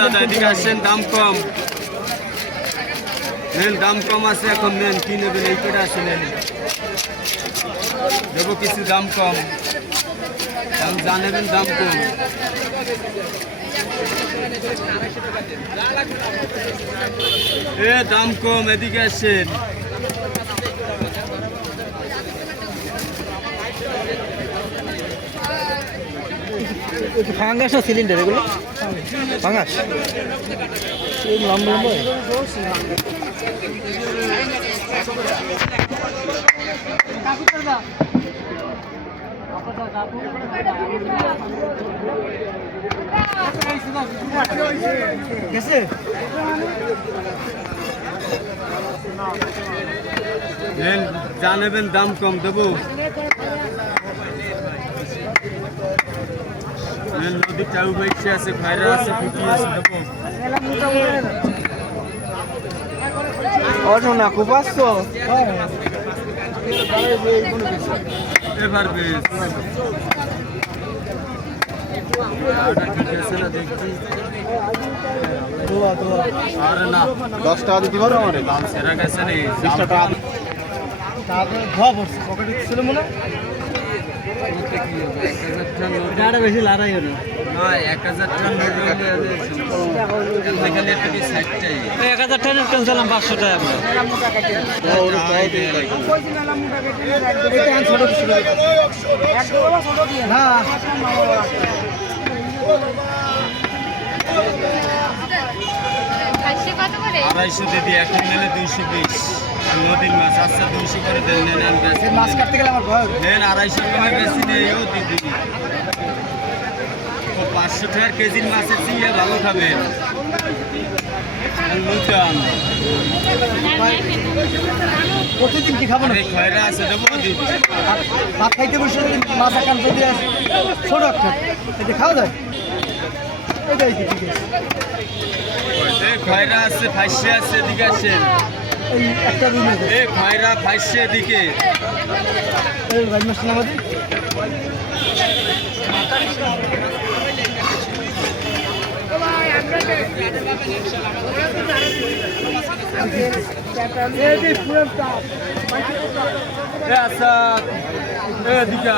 দাদা এদিকে আসছেন, দাম কম নেন, দাম কম আছে এখন নেন, কি নেবেন এই করে আসেন, দেবো কিছু দাম কম, দাম যা নেবেন দাম কম। দাম কম, এদিকে আসেন। ফাঙ্গাস না সিলিন্ডার এগুলো? ফাঙ্গাস লম্বা লম্বা। যা নেবেন দাম কম দেবো। নদীর চাউ বাইছে আছে, খয়রা আছে, ফুটি আছে, দেবো। না খুব আসছো এবার বেশ ঠিক আছে না, দেখছি। আরে না 10 টাকা দিতে পারো আমার? দাম সেরা গেছে রে, 20 টাকা পকেটে ছিল মনে হয়। বেশি লড়াই হলো না, 1000 টাকা নোট হলে এখানে একটা সাইড চাই। 1000 টাকা কিনছিলাম 500 টাকা আমরা। আড়াইশো দিদি, এখন নিলে 220। নদীর মাছ আচ্ছা 200 করে দেন, নেন মাছ কাটতে গেলে আমার ভয়। নেন 250 করে বেশি নেই ও দিদি। 500 টাকার কেজির মাছের চেয়ে ভালো খাবেন। প্রতিদিন কি খাবো না? খয়রা আছে দেবো দিদি। ভাত খাইতে বসে মাছ একান যদি ছোট একটা এটা খাওয়া যায়। এটাই ঠিক আছে। খয়রা আছে, ফাইসে আছে, এদিকে আসেন। এই একটা দিন খয়রা ফাইসে এদিকে। ভাই মাস আমাদের আচ্ছা এদিকে